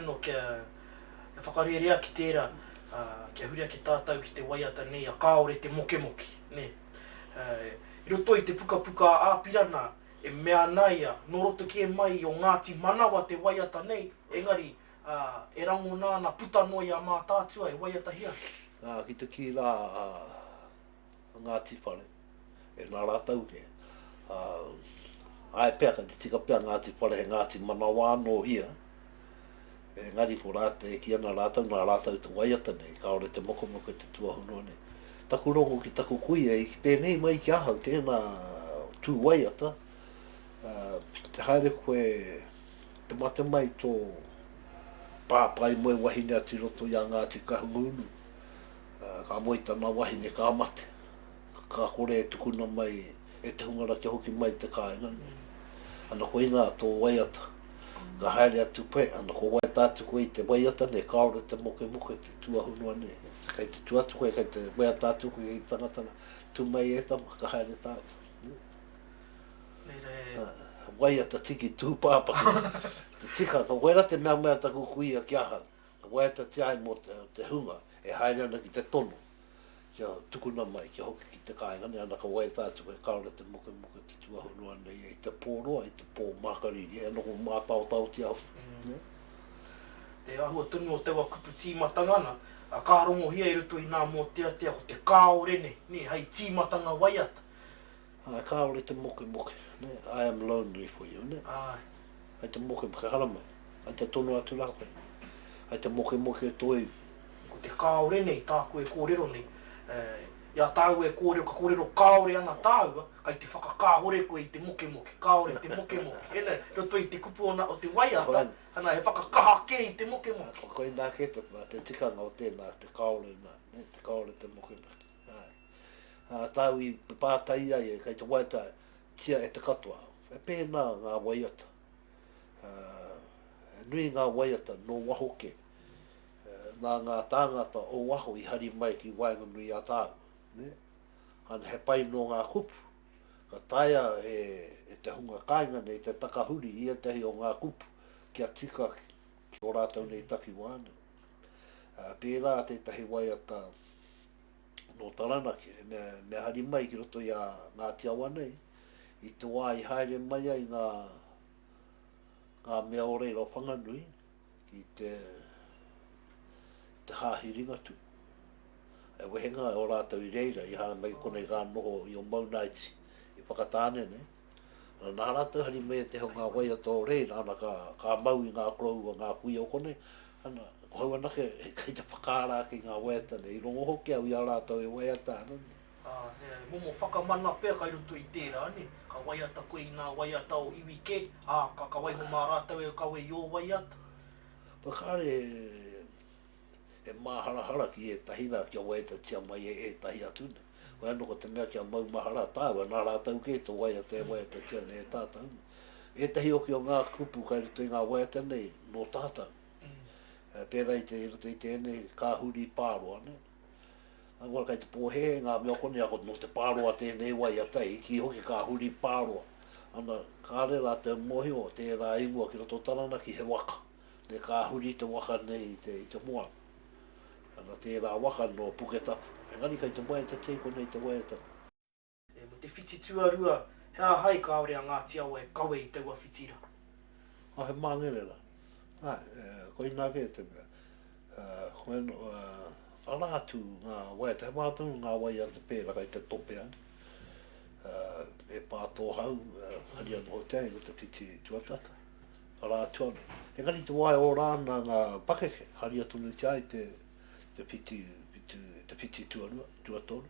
No kia whakarerea ki tērā, kia huria ki tātou ki te waiata nei, a kāore te moke, ne. I roto i te puka āpirana, e mea naia, no roto ki e mai o Ngāti Manawa te waiata nei, engari, e rango nāna puta noi a mā tātua e waiata hia. Ki te ki rā Ngāti Whare, e nā rātau ke. Ai pēka, te tika pēa Ngāti Whare he Ngāti Manawa no ia. Ngari ko rāta e ki ana rātau, nā rātau te waiata nei, kaore te moko te tuahunua nei. Taku rongo ki taku kuia, i pēnei mai ki ahau tēnā tū waiata. Te haere koe, te mate mai tō pāpai moe wahine ati roto i a Ngāti Kahungunu. Ka moe tana wahine ka mate. Ka kore e tukuna mai, e te hungara kia hoki mai te kāingani. Ana koe nā tō waiata. Ka haere atu pe, ana ko wai tātu koe i te waiata ne, kaore te moke, te tuahunua ne. Kai te tuatu koe, kai te wai tātu koe i tangatana, tu mai e tama, ka haere tātu. Waiata tiki tū pāpaka. Te tika, ka waira te mea taku kuia ki aha. Ka waiata te ai mo te hunga, e haere ana ki te tono. Kia tukuna mai, kia hoki ki te kāingani, ana ka wai tātu koe, kaore te moke, te tuahunua ne, i te pōroa, i te pō makariri, e noko māpau tau ti au. Te ahua tunu o te wakupu tīmatangana, a kārongo hia i ruto i nā mō tea ko te kāore ne, hei tīmatanga waiata. Kāore te moke, ne, I am lonely for you, ne. Hei te moke, haramai, hei te tono atu rākoe. Hei te moke toi. Ko te kāore nei, tā koe kōrero nei. Ia tāu e kōrero, ka kōrero kāore ana tāua, kai te whakakāhore koe i te moke, kāore te moke. Ene, roto i te kupu o te waiata, ana he whakakahake i te moke. Koe nā keta, te tikanga o tēnā, te kāore nā, ne, te kāore te moke. Tāu i pātai ai, kai te waiata, tia e te katoa. E pēnā ngā waiata. Nui ngā waiata no wahoke. Ngā tāngata o waho i hari mai ki wainga nui a tāu. Ana he pai no ngā kupu, ka taia e te hunga kāinga nei te takahuri ia tehi o ngā kupu kia tika ki o rātau nei taki wāne. Pērā te tahi waiata no taranaki, me hari mai ki roto i a ngā tiawa nei, i te wā i haere mai ai ngā mea o reira o whanganui, ki te hāhiringa tu. E wehenga o rātau i reira, i hana mai konei kā noho i o maunaiti, i whakatāne ne. Nā rātau hari mea te hau ngā waiata o reira, ana ka mau i ngā korau ngā kuia o konei, ana hau anake kei te whakārā ki ngā waiata ne, i rongo hoki au i a rātau e waiata ana. Momo whakamana pēr kai rutu i tērā ne, ka waiata koe i ngā waiata o iwi ke, ka waiho mā rātau e kawe i o waiata. Pakare e mahara ki e tahina kia waiata tia mai e tahi atuna. Wai anoko te mea kia mau mahara tāua, nā rātau ke to waiata e waiata tia ne e tātau. E tahi oki o ngā kupu kai rutu i ngā waiata nei no tātau. Pēra i te rutu i tēnei kāhuri pāroa ne. Angora kai te pōhe ngā mea kone ako no te pāroa tēnei waiata i ki hoki kāhuri pāroa. Ana kāre rā te mohi o tērā ingua ki roto taranaki he waka. Ne ka huri te waka nei i te mua. Ana tērā waka no puketapu. Engari kai te wai te teiko nei te wai te. Mo te whiti tuarua, hea hai kaore a Ngāti Awa e kawe i teua whitira. He māngerera. Koe nāke te mea. Koe no, alātu ngā wai, te mātunu ngā wai an te pēra kai te tope ane. E pātō hau, hari anu o tēi o te piti tuataka. Alātu ane. Engari te wai o rāna ngā pakeke, hari atunu te ai te piti tuarua, tuatonu.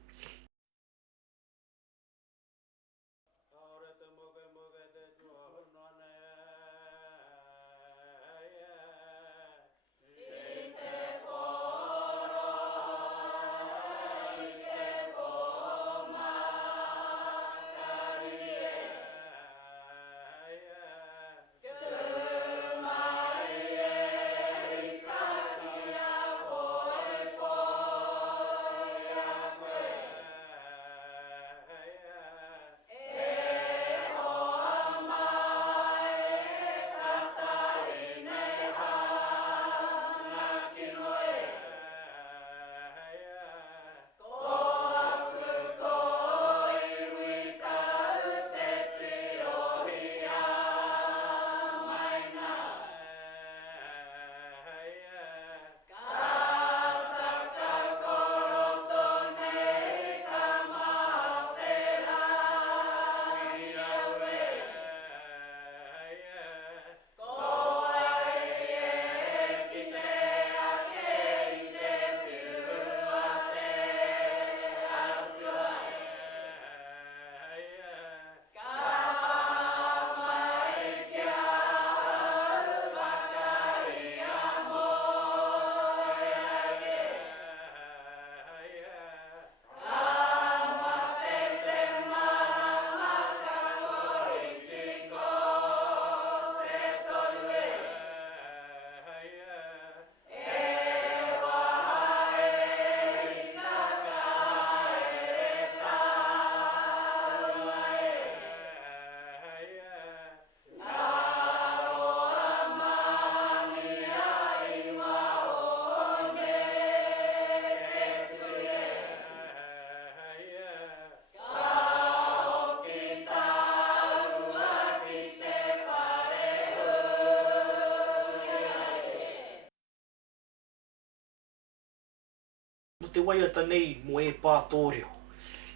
Te waiata nei mo e pātōreo.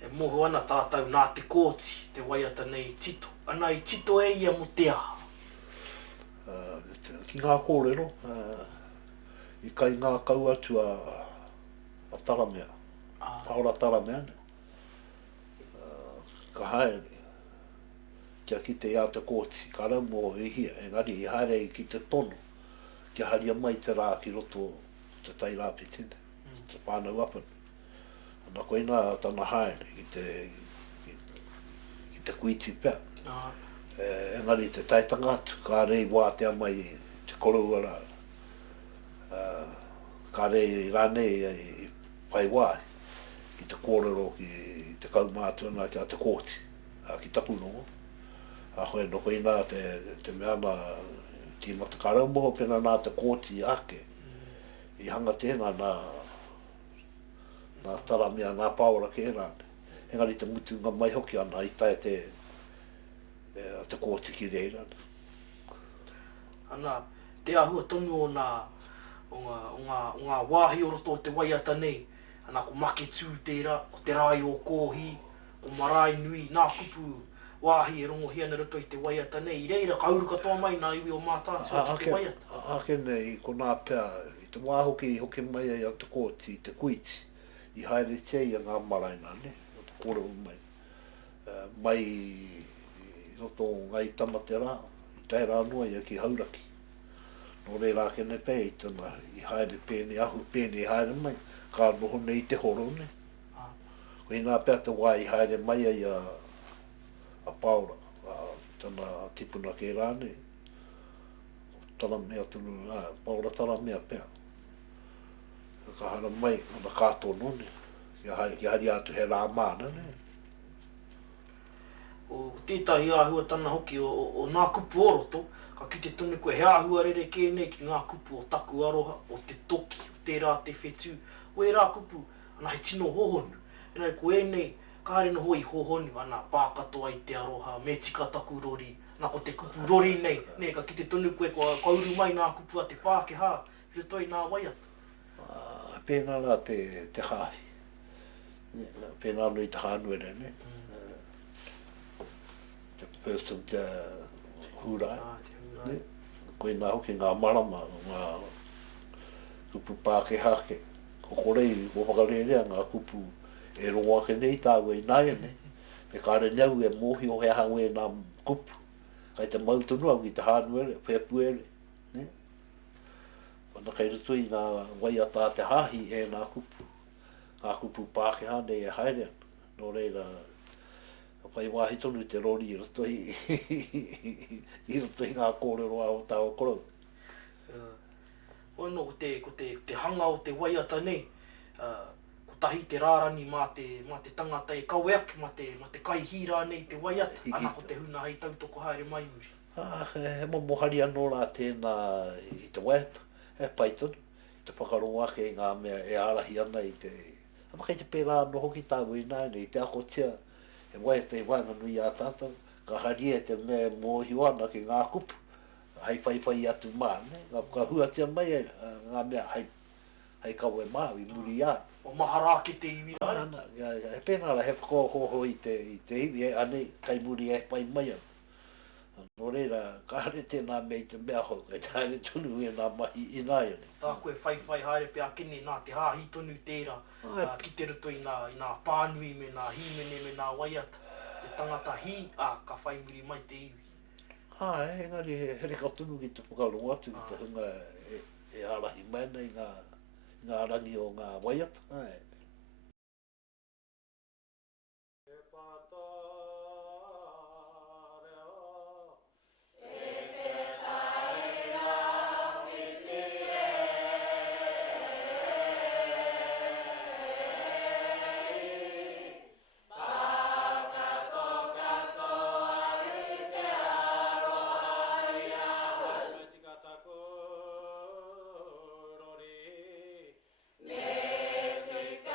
E moho ana tātou nā te kōti, te waiata nei tito. Ana i tito e ia mo te aha. Ki ngā kōrero, i kai ngā kau atu a taramea. Paora taramea ne. Ka haere. Kia ki te ia te kōti, ka rau mō e hia. Engari i haere i ki te tono. Kia haria mai te rā ki roto te tairāpi tine. Te pānau apana. Ana koe nā tana haere ki te kuiti pēr. Engari te taitanga atu, ka rei wātea mai te korua rā. Ka rei rānei i pai wāi ki te kōrero ki te kaumātua nā ki a te kōti, ki tapunongo. A koe no koe nā te mea nā tīmata ka rau moho pena nā te kōti ake. I hanga tēnā nā taramea, nā pāora ke rāne. Engari te mutu ngā mai hoki ana i tae te kōti ki rei rāne. Ana, te ahua tonu o ngā wāhi o roto o te waiata nei. Ana ko make tū tērā, ko te rai o kōhi, ko marae nui, nā kupu wāhi e rongo hiana roto i te waiata nei. I reira, ka uru katoa mai nā iwi o mātātua ki te waiata. Ake nei, ko nā pēr, i te wāhoki hoki mai ai a te kōti, i te kuiti. I haere tei a ngā maraina, ne? O te kōrero mai. Mai roto ngai tamate rā, i tai rā noa ia ki hauraki. Nō reira ke ne pē i tana, i haere pēne, ahu pēne i haere mai, ka noho nei te horo, ne? Ko i nā pēr te wā i haere mai ai a Paula, tana tipuna ke rā, ne? Tana mea tunu, Paula tana mea pēr. Ka hana mai, ana kātono, ne? Ki hari atu he rā māna, ne? O tētahi āhua tana hoki o nā kupu oroto, ka Ka ki te tonu koe he ahua rere kēnei ki ngā kupu o taku aroha, o te toki, o tērā te whetū. O e rā kupu, ana he tino hohonu. Enei ko ēnei, kāre no hoi hohonu, ana pākatoa i te aroha, me tika taku rori, nā ko te kupu rori nei, ne, ka ki te tonu koe ka uru mai ngā kupu a te Pākehā, i roto i ngā waiata. Pēnā rā te hahi. Pēnā no i te hānuere, ne? Te person, te hurai. Ne? Koe nā hoki ngā marama, ngā kupu Pākehā ke. Ko korei, o whakarerea ngā kupu e rongo ake nei tāua i nāia, ne? Me kāre niau e mohi o hea hangue nā kupu. Kai te mautonu au ki te hānuere, whepuere, ne? Wana kai rutu i ngā waiata te hahi e ngā kupu. Ngā kupu Pākehā nei e haere. Nō reira, pai wāhi tonu te rori i roto i i roto i ngā kōrero o tāua korau. Ono ko te hanga o te waiata nei, ko tahi te rārani mā te tangata e kaue ake, mā te kaihira nei te waiata, ana ko te huna hei tautoko haere mai uri. He momohari anō rā tēnā i te waiata, he pai tonu, te whakarongo ake i ngā mea e arahi ana i te... Amakai te pērā no hoki tāua i nāne, i te akotia, e waiata i waina nui a tātou, ka haria te mea mōhi wana ki ngā kupu, hei pai atu mā, ne? Ka huatia mai ngā mea hei kaue mā, i muri ā. O mahara ki te iwi rā. He pēnā rā, he whakahoho i te iwi, anei, kai muri e pai mai ana. Nō reira, ka hare tēnā mea i te mea hau, kai tāre tonu e ngā mahi i nāia. Tā koe whaiwhai haere pia kene nā te hāhi tonu tērā, ki te roto i ngā pānui me ngā hīmene me ngā waiata. Te tangata hi, ka whai muri mai te iwi. Engari, here ka tunu ki te whakarongo atu ki te hunga e arahi mai nei ngā rangi o ngā waiata. Let's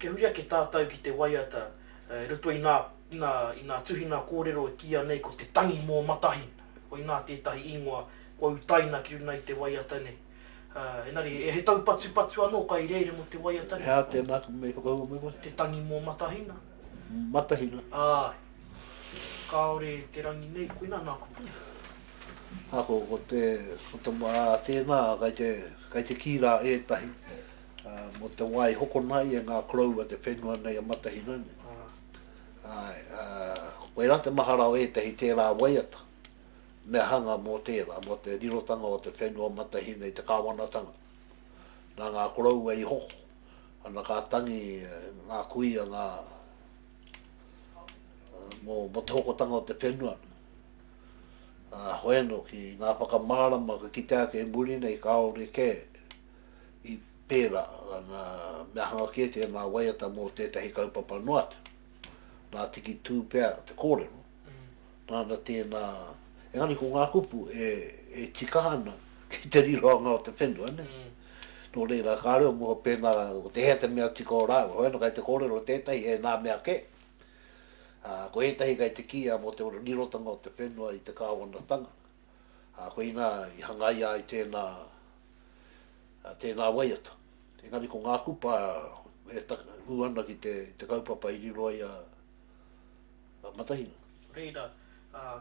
ke huria ke tātau ki te waiata, roto i nā tuhina kōrero e kia nei ko te tangi mō matahina. Ko i nā tētahi ingoa, ko utaina ki runa i te waiata nei. Engari, he tau patu anō kai reire mo te waiata nei. Hea tēnā ka mei whakahua me mai. Te tangi mō matahina. Matahina. Ai. Kāore te rangi nei, koe nā kupuni. Ako, ko tēnā kai te kīra e tahi. Mo te wai hoko nai e ngā krau a te whenua nei a matahina nei. Koe rā te maharau e tahi tērā waiata. Mea hanga mō tērā, mo te rirotanga o te whenua matahina i te kāwanatanga. Nā ngā krau e i hoko. Ana ka tangi ngā kuia ngā mo te hokotanga o te whenua. Hoeno ki ngā whakamārama ka kitea ke muri nei kaore ke i pēra mea hanga ke te ngā waiata mō tētahi kaupapa noata. Nā tiki tū pēr te kōrero. Nāna tēnā, engari ko ngā kupu e tikahana ki te riroanga o te whenua, ne? Nō reira, kā reo mua pēnā o te hea te mea tika o rāua. Hoeno kai te kōrero tētahi e nā mea ke. Ko etahi kai te kia mo te rirotanga o te whenua i te kāwanatanga. Ko ina i hangai ai tēnā waiata. Engari ko ngā kupa e huana ki te kaupapa i riro i a matahina. Reira,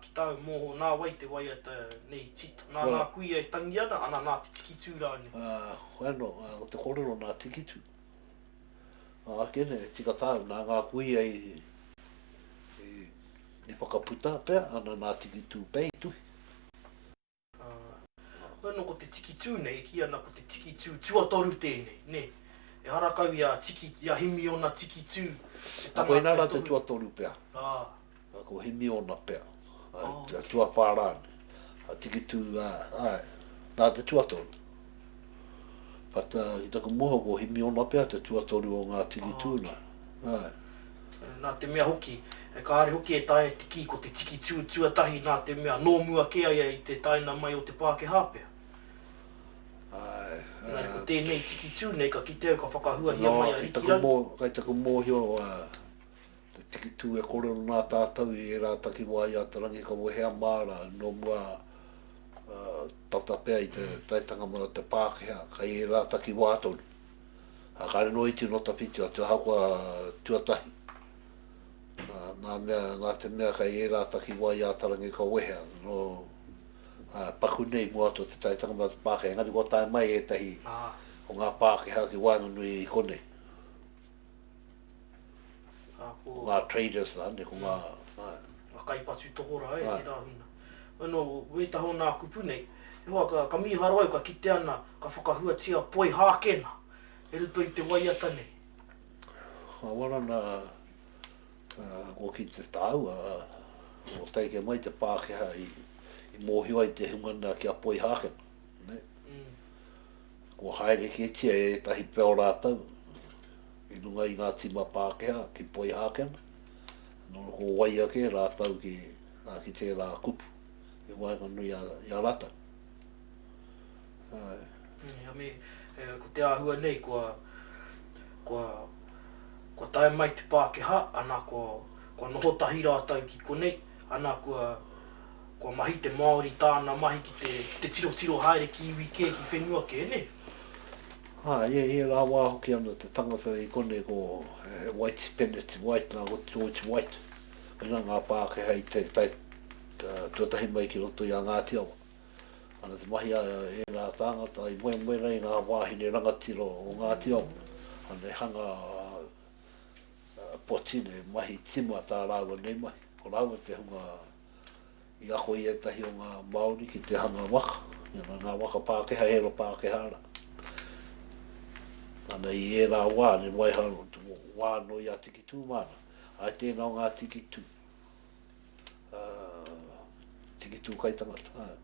ki tau mōho nā wai te waiata nei tito. Nā kuia e tangi ana, ana nā te tiki tū rāni. Hoeno, o te kōrero nā tiki tū. Kene, tika tāu, nā ngā kuia i whakaputa pēr, ana nā tiki tū pēi tuhi. Hoeno ko te tiki tū nei, ki ana ko te tiki tū tuatoru tēnei, ne? E harakau ia himi ona tiki tū. Ko ina rā te tuatoru pēr. Ko himi ona pēr. Tua whārāne. Tiki tū, nā te tuatoru. But i taku moho ko himi ona pēr te tuatoru o ngā tiki tū nā. Nā te mea hoki, kāre hoki e tae tiki ko te tiki tū tuatahi nā te mea nōmua ke aia i te taina mai o te Pākehā pēr. Ko tēnei tiki tū nei ka kiteo ka whakahua hia mai a rikirani. Kai taku mōhio te tiki tū e kōrero nā tātau i e rā taki wai a tarangi ka wehea māra nōmua tata pēr i te taitanga mana te Pākehā, kai e rā taki wātonu. Kāre no iti no tapiti o te haukua tuatahi. Nā te mea kai e rā taki wai a tarangi ka wehea. No paku nei mua ato te taitanga mana te Pākehā. Ngari ko tae mai e tahi o ngā Pākehā ki wāna nui i konei. Ngā traders ne, ko ngā... Kai patu tohora e te rāhuna. Ano, wetaho nā kupu nei, e hoa ka miharo au ka kite ana ka whakahua tia poi hākena. E ruto i te waiata nei. Wana nā, o ki te tāu, o teike mai te Pākehā i mōhio ai te hungana ki a poi hākena. Ne? Ko haere ki tia e tahi peo rātau. I nunga i ngā tima Pākehā ki poi hākena. No ko waia ke rātau ki te rā kupu. E wainga nui a rata. Ko te āhua nei, kua tae mai te Pākehā, ana kua noho tahi rātau ki konei, ana kua mahi te Māori tāna mahi ki te tiro haere ki iwi ke ki whenua ke, ne? Ie rā wā hoki ana te tangata i konei ko White Bennett White, nā ko George White. Ina ngā Pākehā i te tuatahi mai ki roto i a Ngāti Awa. Ana te mahi e ngā tāngata i moe rei ngā wāhine rangatiro o Ngāti Awa. Ana e hanga potine mahi tima tā rāua nei mai. Ko rāua te hunga i ako i etahi o ngā Māori ki te hanga waka. Ngā waka Pākehā, hero Pākehāra. Ana i e rā wā, ne waiharo, wā no i a tiki tū mana. Ai tēnā o ngā tiki tū. Tiki tū kai tangata. Hey!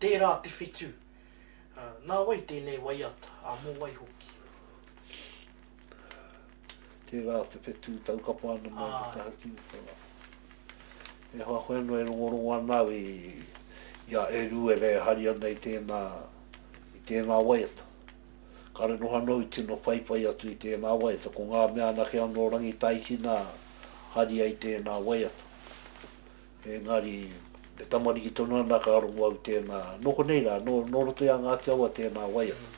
tērā te whetū. Nā wai tēnei waiata, a mō wai hoki. Tērā te whetū tau kapana mai te taha ki o tala. E hoa whenua e rongorongo anau ia e rue re hari ana i tēnā waiata. Ka re noha nau tino whaipai atu i tēnā waiata, ko ngā mea na ke anō rangi taiki nā hari ai tēnā waiata. Engari, te tamari ki tonu ana ka arongo au tēnā, noko nei rā, no roto ia Ngāti Awa tēnā waiata.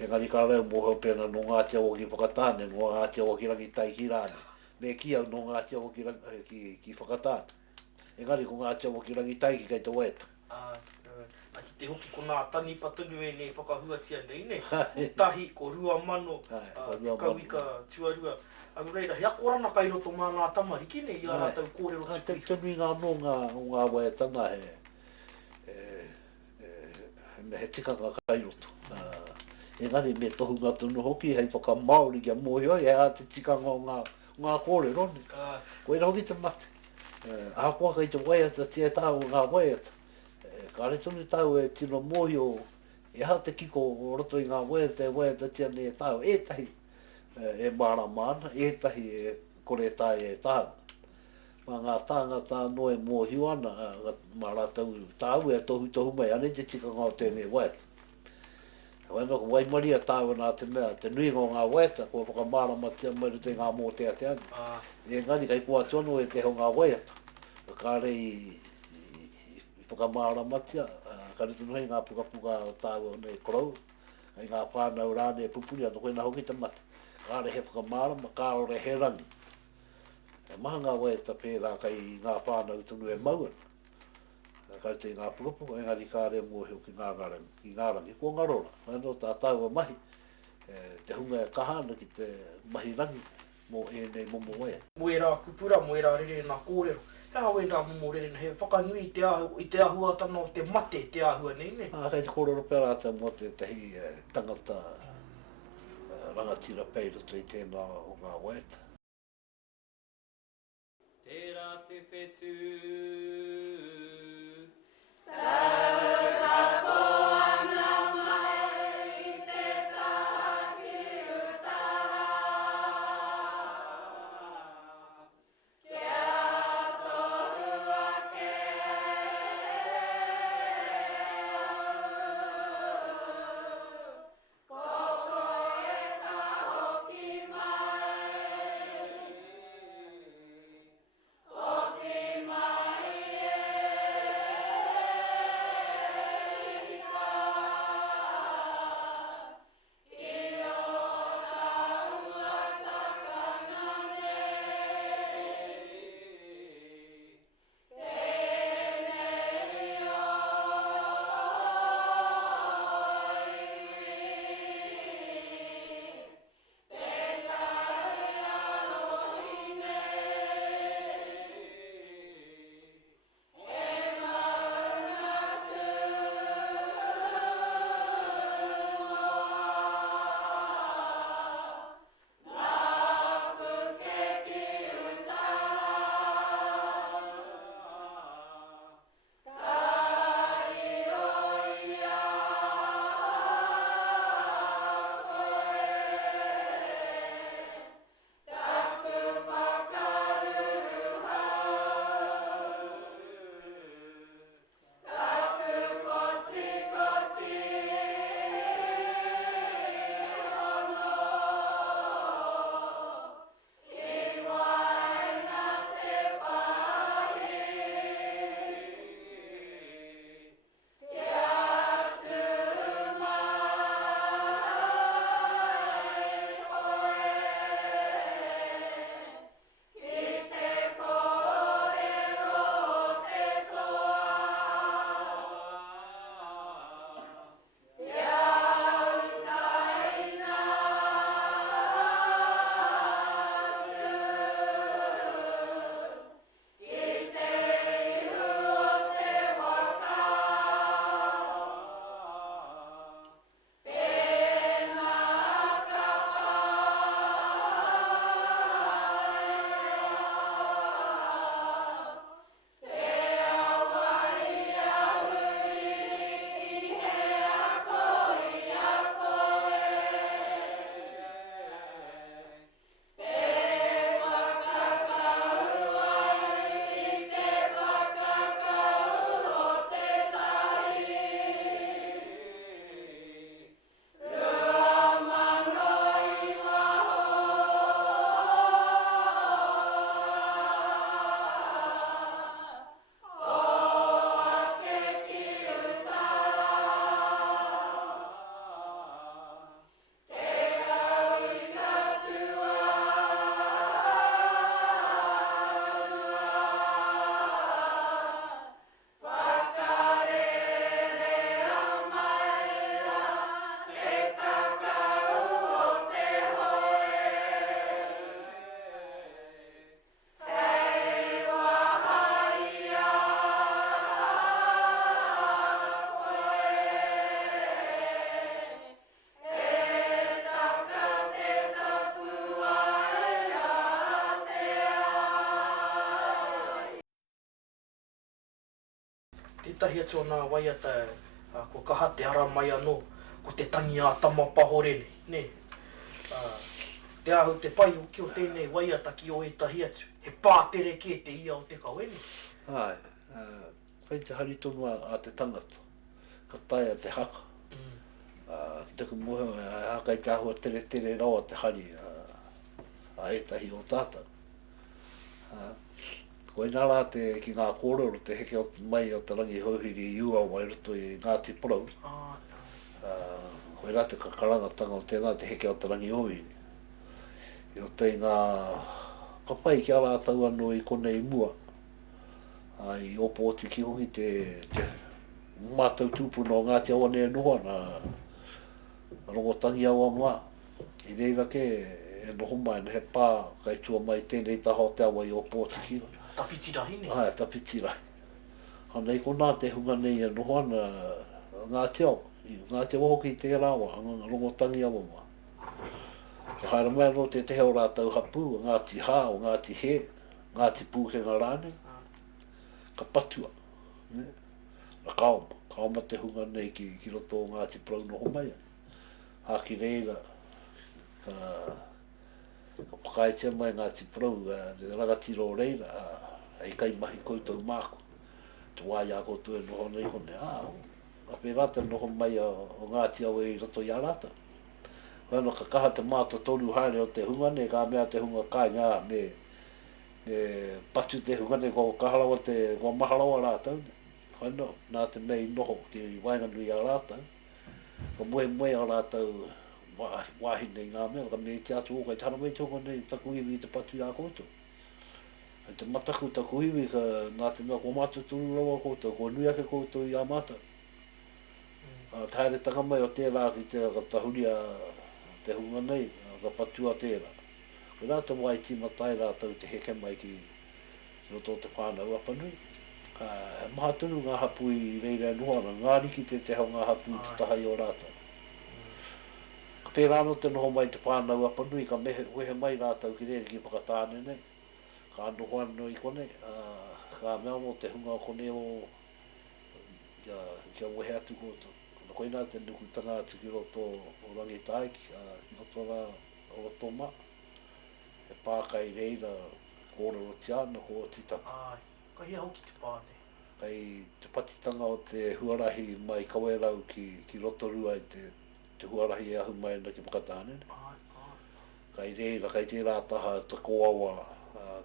Engari ka reo mōhau pēna no Ngāti Awa ki whakatāne, no Ngāti Awa ki rangi taiki rāne. Me ki au no Ngāti Awa ki whakatāne. Engari ko Ngāti Awa ki rangi taiki kei te waiata. Aki te hoki ko nā tani whatunu e ne whakahuatia nei ne. Ko tahi, ko rua mano, kawika tuarua. Angu reira, hea korana kai roto mā ngā tamariki ne, ia rātau kōrero tuku. Te tonu i ngā no ngā waiatana he tikanga kai roto. Engari me tohu ngā tunu hoki, hei whaka Māori kia mōhio, e a te tikanga o ngā kōrero ne. Koe rau ki te mate. Ākua kai te waiata, tia tāu ngā waiata. Ka re tonu tau e tino mōhio, e ha te kiko o roto i ngā waiata tia ne e tāu, e tahi. E mara mana, e tahi e kore tai e tāna. Mā ngā tāngata no e mōhio ana, mā rātau tāu e tohu mai, ane te tikanga o tēnei waiata. Waino ko waimaria tāu nā te mea, te nuinga o ngā waiata, ko whakamara matia mai rute ngā mō te ane. E ngani kai kua tono e te ho ngā waiata. Ka rei whakamara matia, ka re tunu hei ngā pukapuka o tāu nei korau, kai ngā whānau rāne e pupuri ana, koe nā hoki te mate. Ka re he whakamara, ma ka ore he rangi. E maha ngā waiata pērā kai ngā whānau tunu e mauan. Ka te ngā pukapuka, engari ka re mōhio ki ngā rangi, ko ngā rora. Whaino tā tāu a mahi, te hunga e kahana ki te mahi rangi, mō e nei momo waia. Mo e rā kupura, mo e rā rere nā kōrero. Hea hau e rā momo rere, he whakanui i te ahua tano te mate te ahua nei ne. Kei te kōrero pērā te mote te hi tangata rangatira pei roto i tēnā o ngā waiata. Tērā te whetū. tahi atu o nā waiata ko kaha te ara mai anō, ko te tangi a tamapahore ne. Te ahu te pai ki o tēnei waiata ki o etahi atu, he pātere ke te ia o te kauene. Ai, kai te hari tonu a te tangata, ka taia te haka. Ki taku mohe, haka i te ahua tere rawa te hari a etahi o tātou. Koe nā rā ki ngā kōrero te heke o te mai o te rangi hauhiri i ua mai roto i Ngāti Porou. Koe nā te kakarangatanga o tēnā te heke o te rangi hauhiri. I roto i ngā papai ki ala tau anō i konei mua. I opo o te ki hoki te mātou tūpu no Ngāti Awane e noho na rongotangi awa mua. I reira ke e noho mai na he pā kai tua mai tēnei taha o te awa i opo o te ki. Tapitirahi ne? Ai, tapitirahi. Hanei ko nā te hunga nei e noho ana Ngāti Awa. Ngāti Awa hoki i te rawa, rongotangi awa mua. Ke haere mai no te tehe o rātau hapu, Ngāti Hā o Ngāti He, Ngāti Pūkenga rāne, ka patua. Na kaoma te hunga nei ki roto o Ngāti Porou noho mai. Haki reira, ka pakaitea mai Ngāti Porou, te rangatiro reira, ai kai mahi koutou māku. Te wāia koutou e noho nei hone. A pērā te noho mai o Ngāti Awa i roto i a rātau. Wano ka kaha te mātua tonu haere o te hunga nei, ka mea te hunga kai ngā me patu te hunga nei, ko kaharawa ko maharawa rātau. Wano, nā te mei noho ki wainganui a rātau. Ka moe a rātau wāhi nei ngā mea, ka me te atu o kai tana mai tonga nei taku iwi te patu i a koutou. Te mataku taku iwi ka nā te mea ko mātua tonu rawa koutou, ko nui ake koutou i a mātou. Tāere taka mai o tērā ki te tahuri a te hunga nei, ka patua tērā. Ko rā te wai tima tai rātau te heke mai ki roto te whānau apanui. Maha tunu ngā hapu i reira nohana, ngā riki te teho ngā hapu i te taha i o rātau. Ka pērā no te noho mai te whānau apanui, ka wehe mai rātau ki reira ki whakatāne nei. Ka noho ano i kone, ka mea mo te hunga o kone o kia wehe atu koutou. Koe nā te nukutanga atu ki roto o rangitai, ki roto rā o roto mā. E pākai reira kōrero tiana, ko o titapu. Ka hia hoki te pāne. Kai te patitanga o te huarahi mai kawerau ki roto rua i te huarahi e ahu mai na ki whakatāne. Kai reira, kai te rā taha te koawa,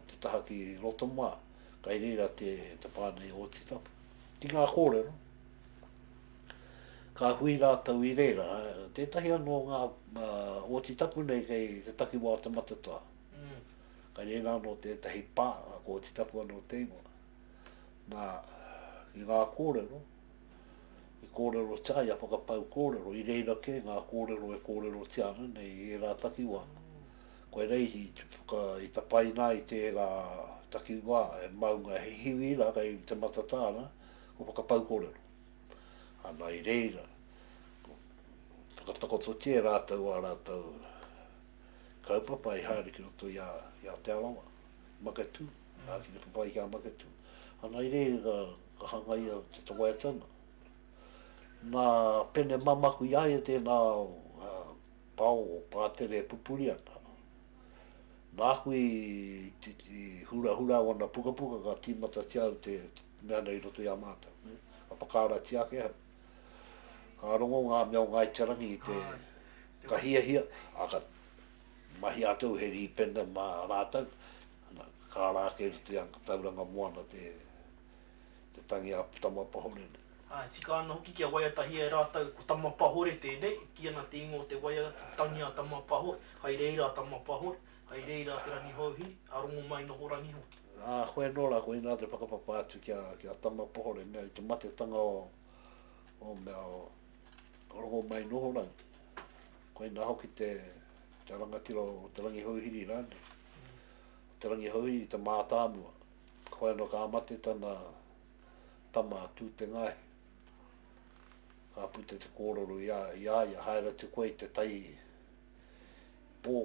te taha ki roto mā. Kai reira te pāne o titapu. Ki ngā kōrero. Ka hui rātau i reira, tētahi anō ngā o titapu nei kei te takiwa o te matatoa. Kai reira anō tētahi pā, ko titapu anō te ingoa. Nā, i ngā kōrero, i kōrero tia, i apakapau kōrero, i reira ke ngā kōrero e kōrero tiana nei e rā takiwa. Koe reihi, i tapai nā i tērā takiwa, e maunga he hiwi rā kai te matatāna, ko pakapau kōrero. Ana i reira, whakatakoto tia rātau a rātau kaupapa i haere ki roto i a te arawa, makatū, ki te papai ki a makatū. Ana i reira ka hangai a te tawaitana. Nā pene mamaku i aia tēnā pao o pātere pupuri ana. Nā hui hura wana puka ka tīmata tiau te mea nei roto i a mātau. Ka pakara tiake hau. Ka rongo ngā mea o ngai tarangi i te ka hia, ka mahi atau he ri pena mā rātau. Ka rāke rito i a tauranga moana te tangi a tamapahore. Tika ana hoki kia waiatahi e rātau ko tamapahore tēnei, ki ana te ingo te waia tangi a tamapahore, kai reira a tamapahore, kai reira te rangi hauhiri, a rongo mai noho rangi hoki. Koe nora, koe nā te whakapapa atu kia tamapahore, mea i te matetanga o mea o rongo mai noho rangi. Koe nā hoki te rangatiro o te rangi hauhiri rāne. Te rangi hauhiri te mātāmua. Koe no ka amate tana tama tū te ngai. Ka pute te kōrero i aia, haera te koe te tai pō,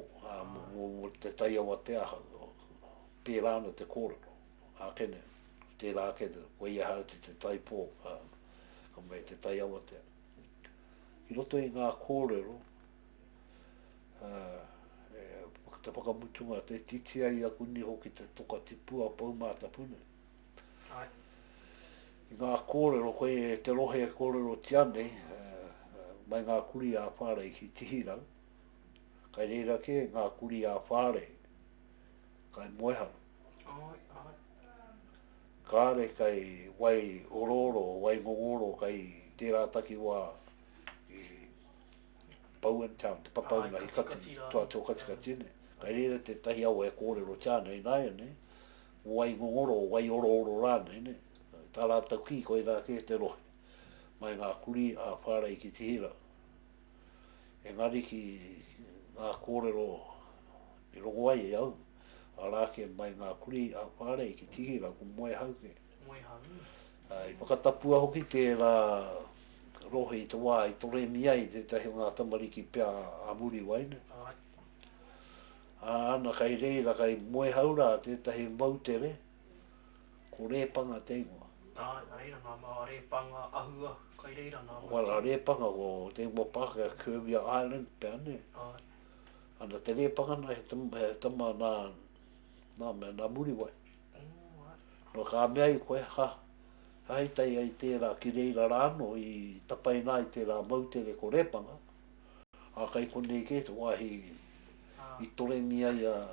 mo te tai awa te aha. Pērāna te kōrero. Kene, te rā ke te waia hau te taipō, ka mai te tai awa te. I roto i ngā kōrero, te whakamutunga, te titia i aku ni hoki te toka tipua paumata pune. Ai. I ngā kōrero, koe te rohe kōrero tiane, mai ngā kuri a whare ki tihirau. Kai reira ke ngā kuri a whare, kai moehau. Ai. Kāre kai wai ororo, wai ngongoro, kai tērā taki wā i Bowen Town, te papauna i kati, tua tō katikati ne. Kai reira te tahi awa e kōrero tiane i nai ne, wai ngongoro, wai ororo rāne ne. Tā rātau ki koe rā ke te rohe. Mai ngā kuri a whare ki tihirau. Engari ki ngā kōrero i rongo ai e au, a rā ke mai ngā kuri a whare ki tihira ku moe hauke. Moe hau. I whakatapua hoki te rā rohe i te wā i tore mi ai te tahi ngā tamariki pia a muri waina. Ai. Ana kai reira kai moe haura te tahi mautere, ko repanga te ingoa. Ai, reira nā mā repanga ahua, kai reira nā mā. Wala repanga ko te ingoa pāka Kirby Island pia ne. Ai. Ana te repanga na he tama nā muri wai. Ai. No ka mea i koe hai tai ai tērā ki reira rāno i tapai nā i tērā mautere ko repanga. A kai konei ke te wahi i tore mia i a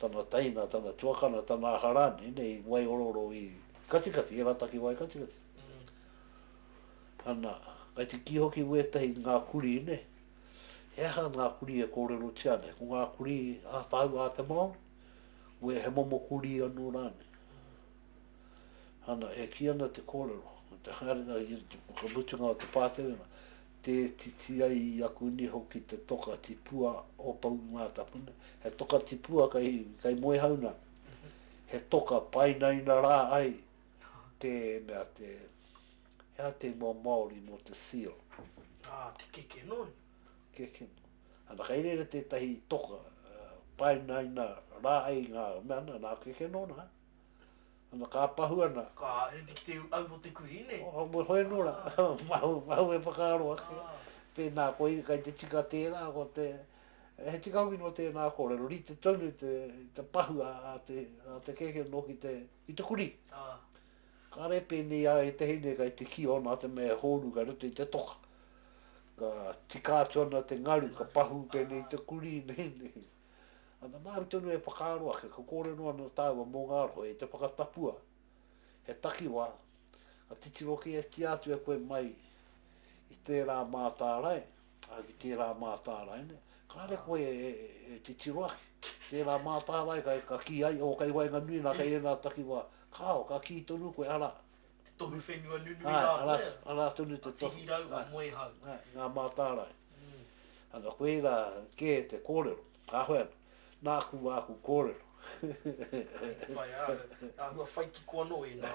tana taina, tana tuakana, tana harane, nei wai ororo i katikati, e rataki wai katikati. Ana, kai te ki hoki wetahi ngā kuri ne, he aha ngā kuri e kōrero tiane, ko ngā kuri a tau a te maone, we he momo kuri anu rāne. Ana, e ki ana te kōrero, te haere i te whakamutunga o te pāterena, te titi ai aku ni hoki te toka tipua o pau ngā tapune. He toka tipua kai moe hauna. He toka painaina rā ai te mea te hea te mō Māori mo te seal. Te keke nō. Keke no. Ana kai reira te tahi toka painaina rā ai ngā meana nā keke nō na. Ana ka pahu ana. Ka e te ki te au o te kui ne. O mo hoi nora. Mahu e whakaaro ake. Pēnā koe kai te tika tērā ko te he tika hoki no tēnā kōrero. Ri te taunu te pahu a te keke no ki te kuri. Ka re pēnei a e te hine kai te ki ona te mea hōru kai roto i te toka. Ka tika atu ana te ngaru ka pahu pēnei te kuri nei. Ana māru tonu e whakaaro ake, ka kōrero ana tāua mō ngāro e te whakatapua. He taki wā, a titiroki e ti atu e koe mai i tērā mātārai, a ki tērā mātārai ne. Kāre koe e titiroki, tērā mātārai ka ki ai, o kai wainga nui nā kai e nā taki wā, kāo, ka ki tonu koe ara. Te tohu whenua nunu i rā. Ara tonu te tohu. Tihirau a moe hau. Ngā mātārai. Ana koe rā ke te kōrero, ka hoena. Nā ku kōrero. Mai ahua whaiki kua no e nā.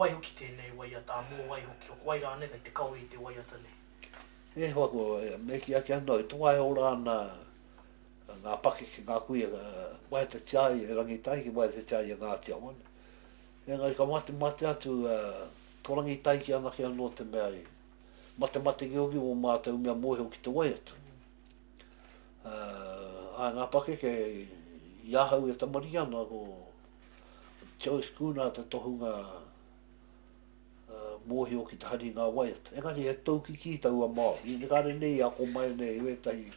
wai hoki tēnei waiata, mō wai hoki, o wai rāne kai te kawe i te waiata nei. E hoa ko, me ki ake anō, i tō ai o rāna ngā pake ki ngā kuia, waiata tiai e rangitai ki waiata tiai e ngā tia wane. E ngai ka mate atu, tō rangitai ki ana ki anō te mea i. Mate ki oki o mātou mea mohe o ki te waiata. Ngā pake ke iahau e tamari ana ko Joyce Kuna te tohunga mohi o ki te hari ngā waiata. Engari e tauki ki tau a Māori, ne kāre nei a ko mai nei e wetahi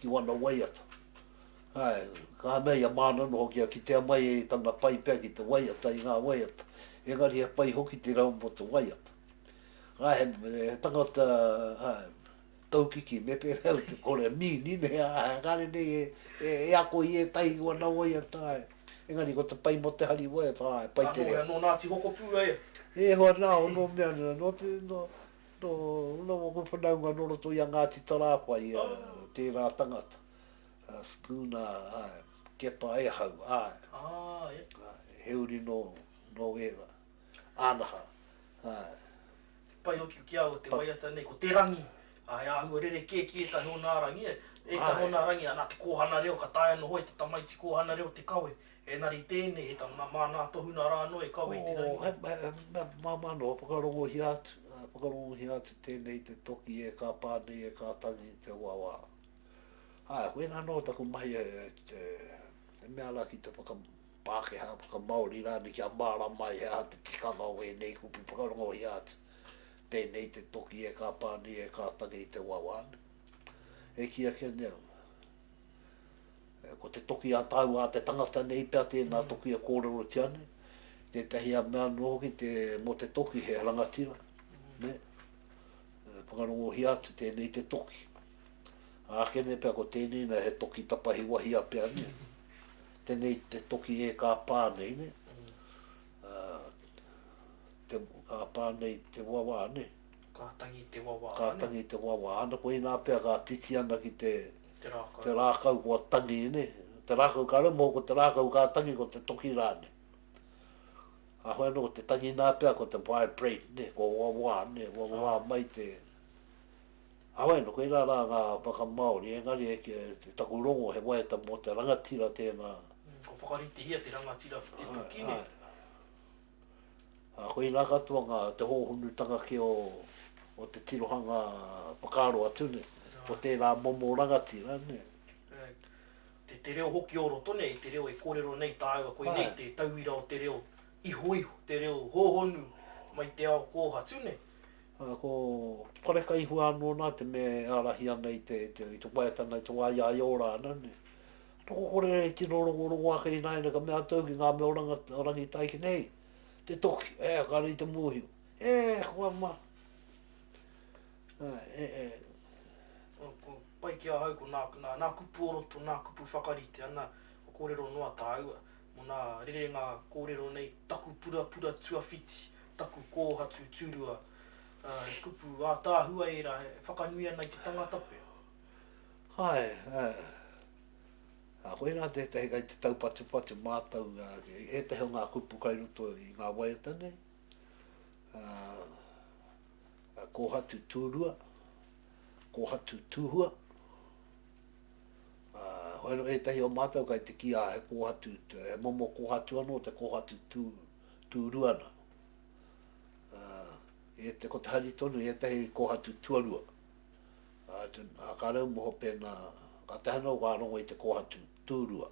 ki wana waiata. Ai, ka mea ia mānano hoki a ki te mai e tana pai pia ki te waiata i ngā waiata. Engari e pai hoki te rau mo te waiata. Ai, he tangata taukiki me pe rau te kore mini ne kāre nei e ako i e tai ki wana waiata. Ai, engari ko te pai mo te hari waiata. Ai, pai te rea. Anō Ngāti hoko pūa e. E hoa nao, no mea no ko whanaunga no roto i a Ngāti Tarāpa i tērā tangata. Skuna, kepa e hau, heuri no era, ānaha. Pai hoki ki au te waiata nei, ko te rangi. Ai ahua rere ke e tahi o nā rangi e. E tahi o nā rangi, anā te kōhana reo, ka tae no hoi te tamaiti kōhana reo te kawe. E nari tēnei, e tā mana tohuna rāno e kawe i te rangi. Māmano, pakarongo hi atu tēnei te toki e kā pānei e kā tangi te wawa. Koe nā no taku mahi e mea la ki te Pākehā, Māori rāni ki a māra mai hea te tikanga o e nei kupi pakarongo hi atu. Tēnei te toki e kā pānei e kā tangi te wawa. E kia ke neo. Ko te toki a tau a te tangata nei pia tēnā toki a kōrero tiane. Te tahi a mea noho ki mo te toki he rangatira. Pakarongo hi atu tēnei te toki. Kene pia ko tēnei na he toki tapahi wahi a pia ne. Tēnei te toki e kā pānei ne. Kā pānei te wawa ne. Kātangi te wawa. Kātangi te wawa. Ana koe nā pia ka titi ana ki te rākau kua tangi ne. Te rākau ka ramo ko te rākau ka tangi ko te toki rāne. Ahoe no ko te tangi nā pia ko te vibrate ne. Ko wawa ne. Wawa mai te... Ahoe no koe nā rā ngā whaka Māori. Engari e te takurongo he waiata mo te rangatira tēnā. Ko whakariti hia te rangatira te toki ne. Koe nā katoa ngā te hōhunutanga ki o te tirohanga whakaro atu ne. Ko tērā momo rangatira ne. Te reo hoki o roto nei, te reo e kōrero nei tāua, koe nei te tauira o te reo iho, te reo hōhonu mai te ao kōhatu ne. Ko pareka ihu anō nā te me arahi ana i te waiata nei te waia i ora ana ne. Toko kore e tino rongo ake i naina ka mea tau ki ngā mea orangi taiki nei. Te toki, kare i te mūhiu. Kua ma. Pai ki a hau ko nā kupu o roto, nā kupu whakarite ana o kōrero noa tāua. Mo nā rere ngā kōrero nei, taku Purapura Tuāwhiti, taku kōhatu tūrua. Kupu a tāhua e ra, whakanui ana i te tangata pē. Koe nā te kai te taupatu mātau, e te heo ngā kupu kai roto i ngā waiata nei. Kōhatu tūrua, kōhatu tūhua. Hoero e tahi o mātau kai te kia he kōhatu, he momo kōhatu anō te kōhatu tūruana. E te ko te hari tonu, e tahi kōhatu tuarua. Ka rau moho pēnā, ka te hanau ka rongo i te kōhatu tūrua.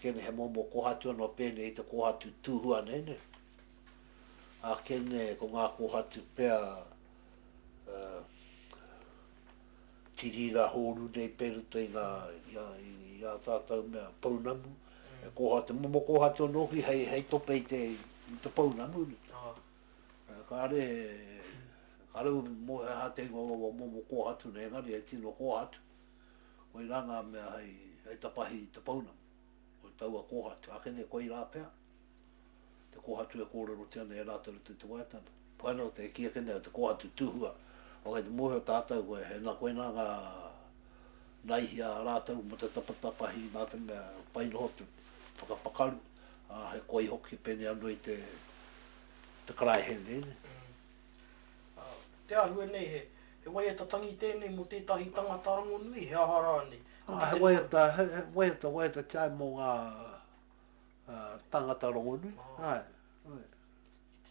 Kene he momo kōhatu anō pēne i te kōhatu tūhua nei ne. Kene ko ngā kōhatu pēa tirira hōru nei peruto i ngā tātou mea paunamu. Momo kōhatu anō ki hei tope i te paunamu. Kāre mo ha te momo kōhatu nei ngari e tino kōhatu. Koe rā ngā mea hei tapahi te paunamu. Koe taua kōhatu. Kene koe rā pēa. Te kōhatu e kōrero tiana e rātaru te waitana. Painau te kia kene te kōhatu tūhua. O kai te mohe o tātou koe, koe nā ngā naihi a rātaru mo te tapatapahi nā te mea painoho te whakapakaru. He koi hoki pene anu i te te karai he nei. Te ahue nei he waiata tangi tēnei mo tētahi tangata rango nui, he ahara nei. He waiata tai mō ngā tangata rongo nui. Ai.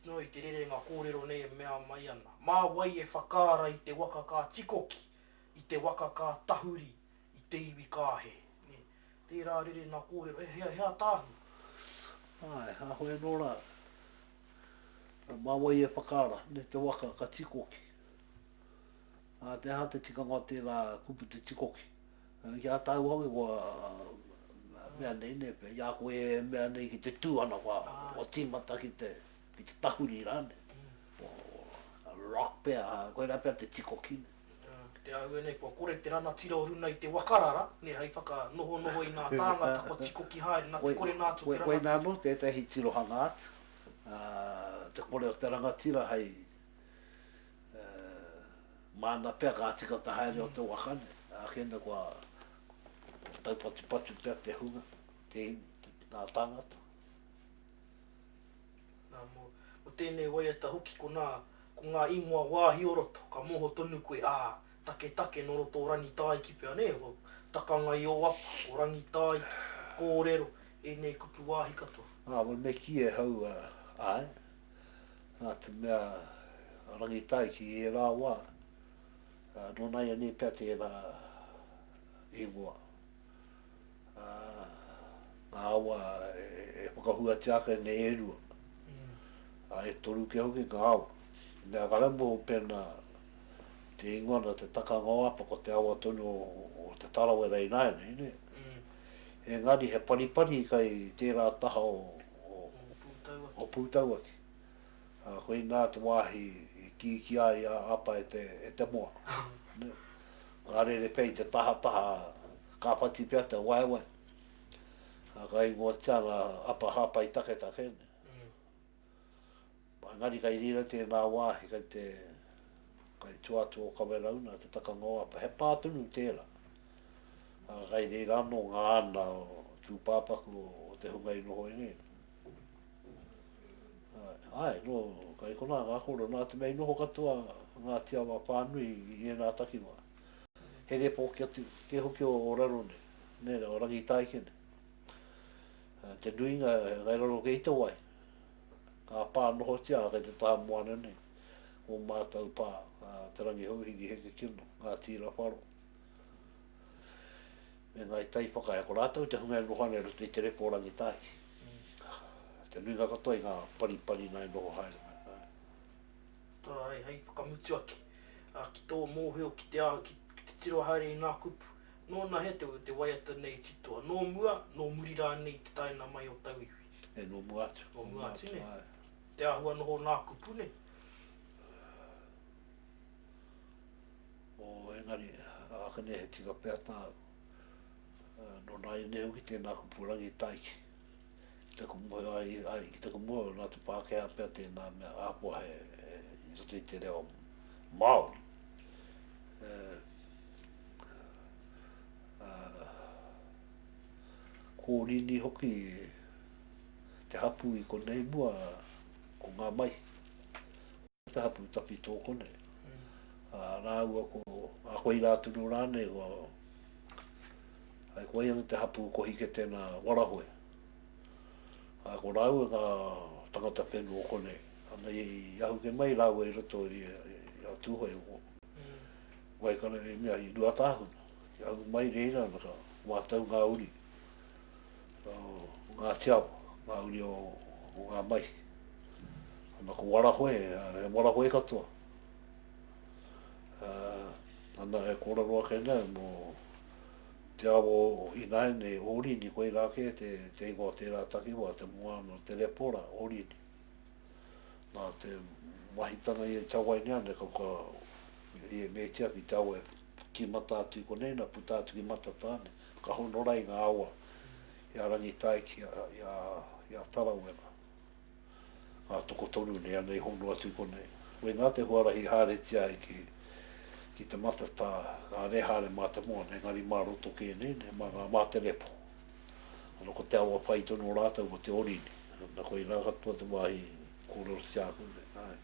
No i te rere ngā kōrero nei e mea mai ana. Mā wai e whakaara i te waka kā tikoki, i te waka kā tahuri, i te iwi kāhe. Tērā rere ngā kōrero, hea tāhu. Ai, hoi anō rā. Mā wai e whakaara, ne te waka kā tikoki. Te aha te tikanga o tērā kupu te tikoki. Kia tāu hongi mea nei ne pe, ia koe mea nei ki te tūana o tīmata ki te tahuri rāne. Rock pea, koe rā pea te tikoki. Te ahue nei, kore te rana tira o runa i te wakarara, ne hei whaka noho i nā tāngata ko tikoki haere, nā te kore nātu te rana. Koe nā no, tētahi tirohanga atu. Te kore o te rangatira hei mana pea ka tika ta haere o te wakane. Kena kua taupati pea te hunga, nā tāngata. O tēnei waiata hoki ko ngā ingoa wāhi oroto, ka moho tonu koe, take no roto o rangitai ki pia ne, o takanga i o apa, o rangitai, kōrero, e nei kupu wāhi katoa. Me ki e hau ai, nā te mea rangitai ki e rā wā, no nai ane pia te rā ingoa. Ngā awa e whakahua tiaka ne e rua. E toru ke hoki ngā awa. Nea karamo pēnā te ingoa na te takanga o apa ko te awa tonu o te tarawe rei nai nei, ne? Engari he paripari kai tērā taha o Pūtauaki. Koe nā te wāhi ki ai a apa e te moa. Arere pei te taha ka pati pia te waiwai. Ka ingoa tianga apa hapa i take ne. Ngari kai rira tēnā wāhi kai tuatu o Kawerauna, te takanga o apa. He pātunu tērā. Kai rira anō ngā ana o tūpāpaku o te hungai noho i nei. Ai, no, kai kona ngā koro nā te mei noho katoa ngā tiawa pānui i e nā takiwa. He repo ke hoki o raro ne, o rangitai kene. Te nuinga ngai raro ke ita wai. Ka pā noho tia kai te taha moana ne. O mātau pā, te rangi hauhiri heke kino, ngā tira wharo. Me ngai tai whakai ako rātau te hungai nohane rutu i te repo rangitai. Te nuinga katoa i ngā paripari nai noho haere. Tā hei whakamutu aki. Ki tō mōheo ki te tiro haere i ngā kupu. Nōna he te waiata nei titoa. Nō mua, nō muri rā nei te taina mai o tauiwi. Nō mua atu. Nō mua atu ne. Te ahua noho ngā kupu ne. Engari, akane he tika pēr tā. Nō nai ne hoki tēnā kupu rangitai. Ki te kumuho nā te Pākehā pēr tēnā mea āpua he i roto i te reo Māori. Kōrini hoki te hapu i konei mua ko ngā mai. Te hapu tapi tō konei. Rāua ko a koe rātunu rāne ai koe anga te hapu ko hike tēnā warahoe. Ko rāua ngā tangata penu o konei. Ana i ahu ke mai rāua i roto i a tūhoi o. Waikana e mea i rua tāhuna. I ahu mai reira naka wātau ngā uri. Ngā tiawa, ngā uri o ngā mai. Ana ko warahoe, e warahoe katoa. Ana e kōraroa kena mo te awo i nai nei orini koe rāke te ingoa tērā takiwa, te moana, te lepora, orini. Nā te mahitanga i e tawai neane kauka i e me tia ki tawa ki mata atu i konei, na puta atu ki mata tāne. Ka honorai ngā awa i a rangitai ki a tarawena. Ngā toko toru ne anei hono atu i konei. Koe ngā te huarahi hāre tia i ki te matata, ngā rehare mā te moa, engari mā roto ke ne mā te repo. Ano ko te awa pai tono rātau o te orini. Ana koe nā katua te wahi kōrero sia kune. Ai.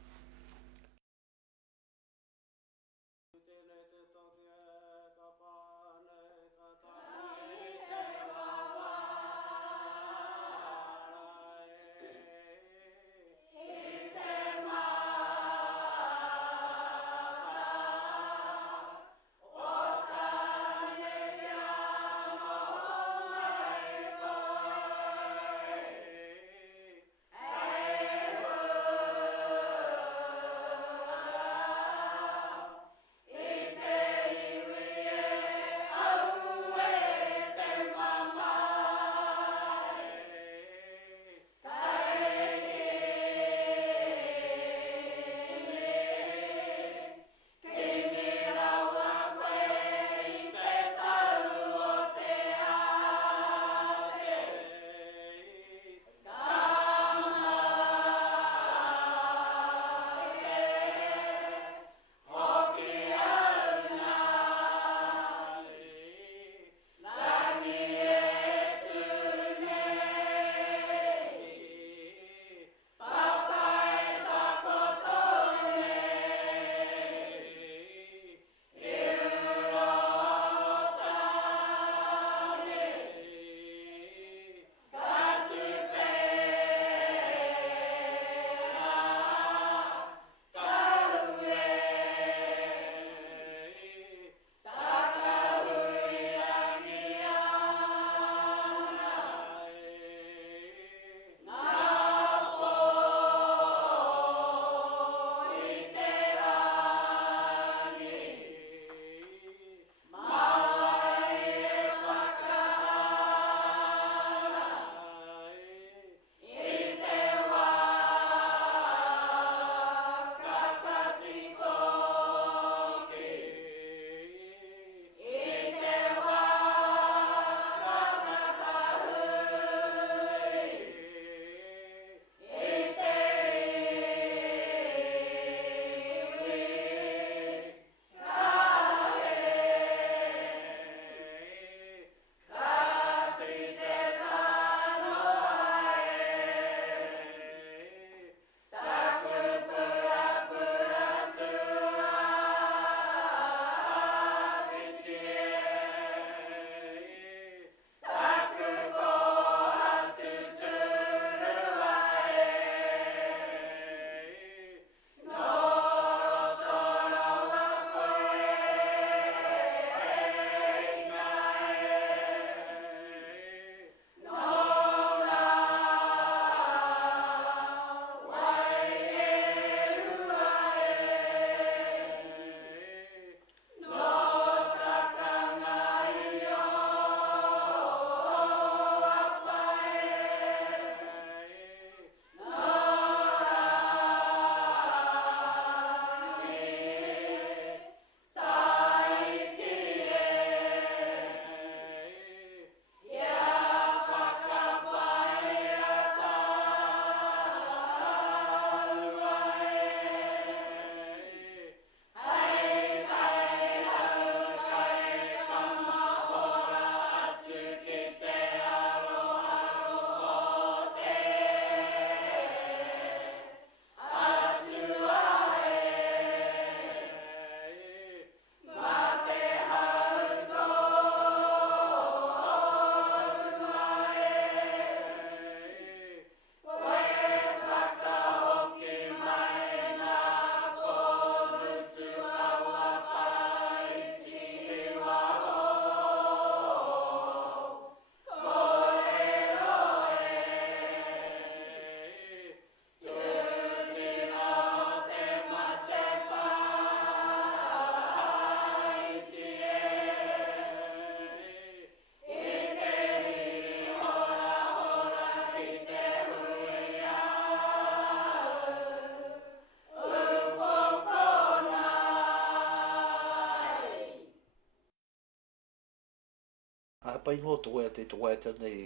pai no to e te to e te nei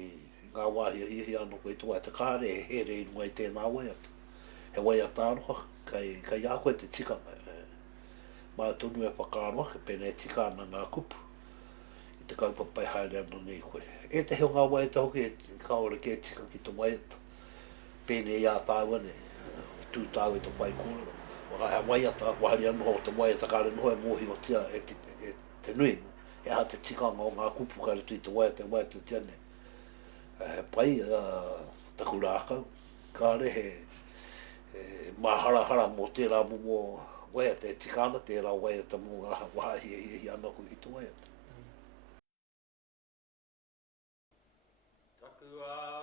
ngā wāhi hi anō koe to e te kāre e here i ngai tēnā wai atu. He wai atānoa, kai a koe te tika mā tonu e whakaanoa, ke pēne e tika ana ngā kupu. I te kaupapai haere ana nei koe. E te heo ngā wai tau ke kaore ke tika ki te wai atu. Pēne i a tāwane, tūtāu e te pai kōrero. Waka e waiata, wahari anu o te waiata kāre noho e mōhi o tia te nui. E ha te tikanga o ngā kupu kāre tui te waiata tiane. Pai, taku rākau. Kāre he mahara mō tērā mō waiata e tikana, tērā waiata mō ngā wahi ana ko ki te waiata. Taku a